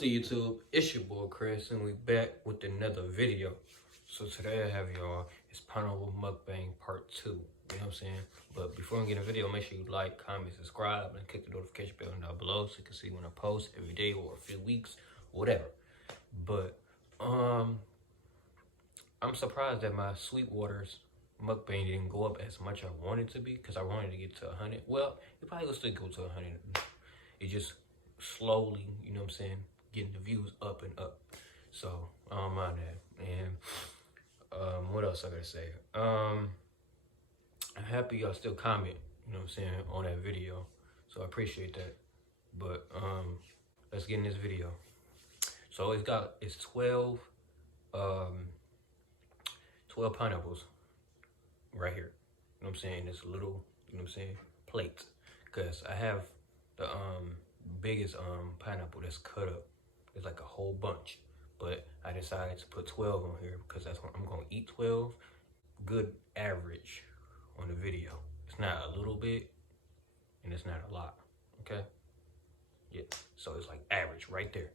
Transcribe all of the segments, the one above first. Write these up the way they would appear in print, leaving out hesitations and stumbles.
What's up, YouTube? It's your boy Chris, and we back with another video. So today I have y'all, it's Pineapple Mukbang Part 2. You know what I'm saying? But before we get in the video, make sure you like, comment, subscribe, and click the notification bell down below so you can see when I post every day or a few weeks, whatever. But I'm surprised that my Sweetwater's mukbang didn't go up as much as I wanted to be, because I wanted to get to 100. Well, it probably will still go to 100. It just slowly, you know what I'm saying, getting the views up and up. So I don't mind that. And what else I gotta say? I'm happy y'all still comment, you know what I'm saying, on that video. So I appreciate that. But let's get in this video. So it's 12 pineapples right here. You know what I'm saying? This little, you know what I'm saying, plate. Cause I have the biggest pineapple that's cut up. It's like a whole bunch, but I decided to put 12 on here because that's what I'm gonna eat. 12, good average on the video. It's not a little bit and it's not a lot, okay? Yeah, so it's like average right there.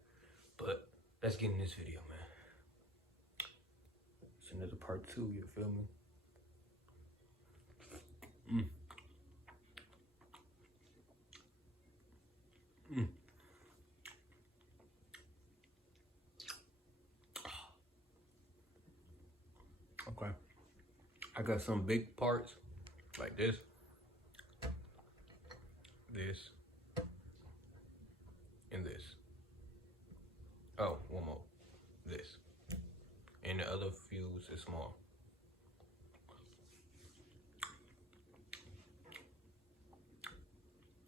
But let's get in this video, man. It's another part 2, you feel me? Okay, I got some big parts like this, and this. Oh, one more, this, and the other fuse is small.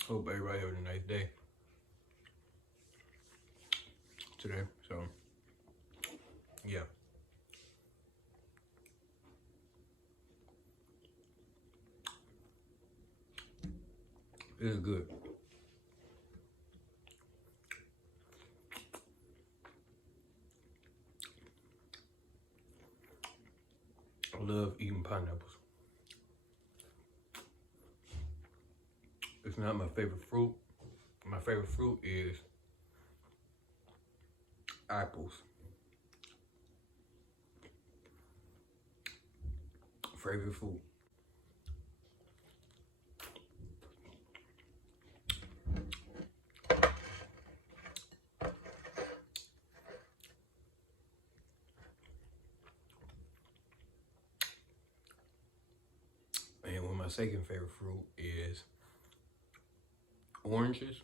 Hope everybody having a nice day today. So yeah. This is good. I love eating pineapples. It's not my favorite fruit. My favorite fruit is apples. Favorite fruit. And my second favorite fruit is oranges.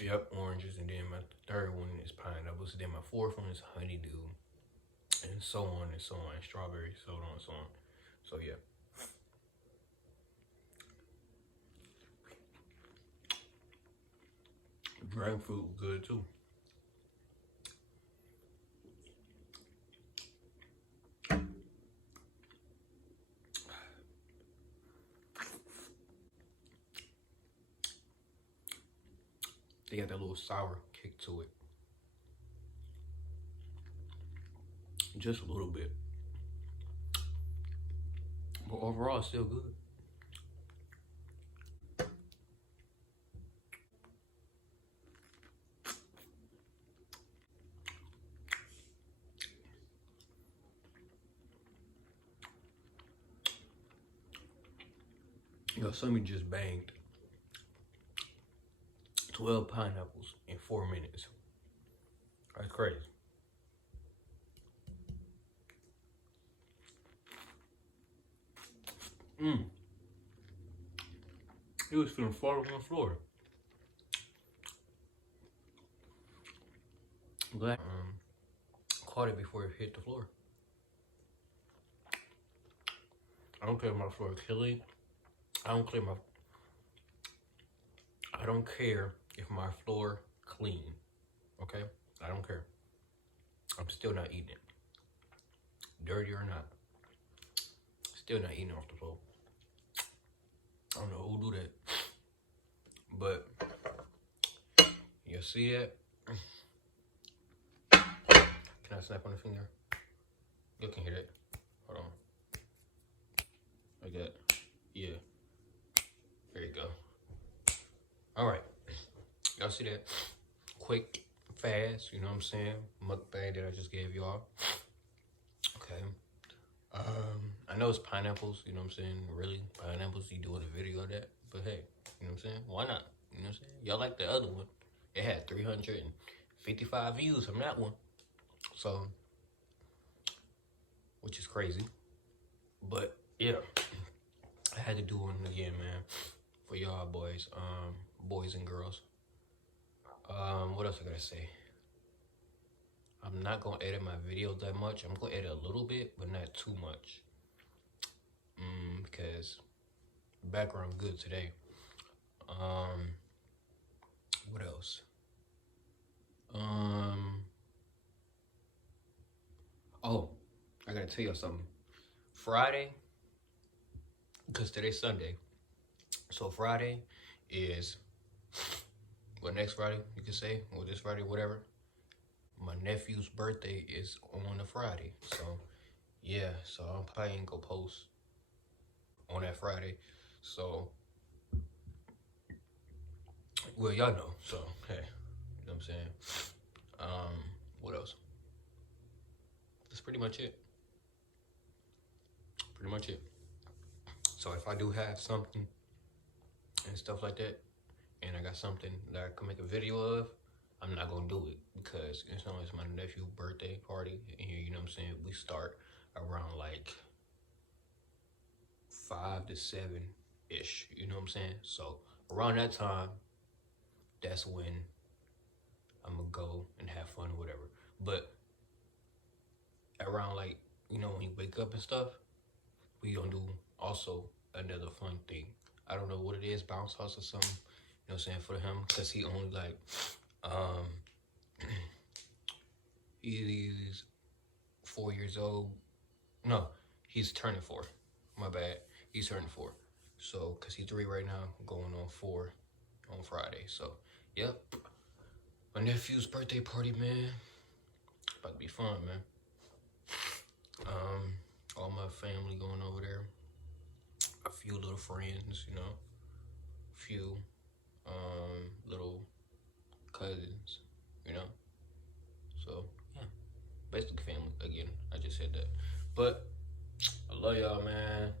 Yep, oranges. And then my third one is pineapples. And then my fourth one is honeydew. And so on and so on. And strawberries, so on and so on. So yeah. Dragon fruit good too. They got that little sour kick to it. Just a little bit. But overall, it's still good. Yo, somebody just banged 12 pineapples in 4 minutes. That's crazy. He was feeling fall on the floor. I'm glad caught it before it hit the floor. I don't care if my floor is hilly. I don't care if my floor clean. Okay? I don't care. I'm still not eating it. Dirty or not. Still not eating off the floor. I don't know who do that. But you see that? Can I snap on the finger? You can hear that. Hold on. Like that. Yeah. There you go. All right. Y'all see that? Quick fast, you know what I'm saying? Mukbang that I just gave y'all. Okay. I know it's pineapples, you know what I'm saying? Really, pineapples, you doing a video of that. But hey, you know what I'm saying? Why not? You know what I'm saying? Y'all like the other one. It had 355 views from that one. So, which is crazy. But yeah, I had to do one again, man. For y'all boys, boys and girls. What else I gotta say? I'm not gonna edit my videos that much. I'm gonna edit a little bit, but not too much. Because background good today. What else? Oh, I gotta tell you something. Friday, because today's Sunday. So Friday is, well, next Friday, you could say, or this Friday, whatever. My nephew's birthday is on a Friday. So, yeah, so I'm probably ain't gonna post on that Friday. So, well, y'all know. So, hey, you know what I'm saying? What else? That's pretty much it. Pretty much it. So if I do have something and stuff like that, and I got something that I can make a video of, I'm not gonna do it because it's my nephew's birthday party, and you know what I'm saying? We start around like 5 to 7 ish. You know what I'm saying? So around that time, that's when I'm gonna go and have fun or whatever. But around like, you know, when you wake up and stuff, we gonna do also another fun thing. I don't know what it is, bounce house or something. You know what I'm saying, for him, because he only like, he's 4 years old. No, he's turning 4. My bad. He's turning 4. So, because he's 3 right now, going on 4 on Friday. So, yep. My nephew's birthday party, man. About to be fun, man. All my family going over there. A few little friends, you know. A few little cousins, you know. So, yeah. Basically family, again. I just said that. But I love y'all, man.